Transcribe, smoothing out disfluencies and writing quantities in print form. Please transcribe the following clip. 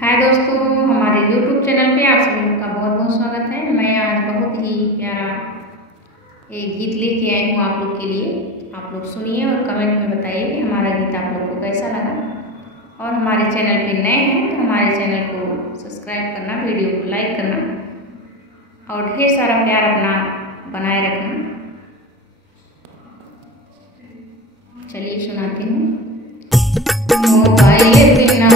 हाय दोस्तों, हमारे YouTube channel पे आप सभी लोग का बहुत बहुत स्वागत है। मैं आज बहुत ही प्यारा एक गीत लेके आई हूँ आप लोग के लिए। आप लोग सुनिए और कमेंट में बताइए कि हमारा गीत आप लोग को कैसा लगा। और हमारे चैनल पे नए हैं तो हमारे चैनल को सब्सक्राइब करना, वीडियो को लाइक करना और ढेर सारा प्यार अपना बनाए रखना। चलिए सुनाती हूँ। मोबाइल बिना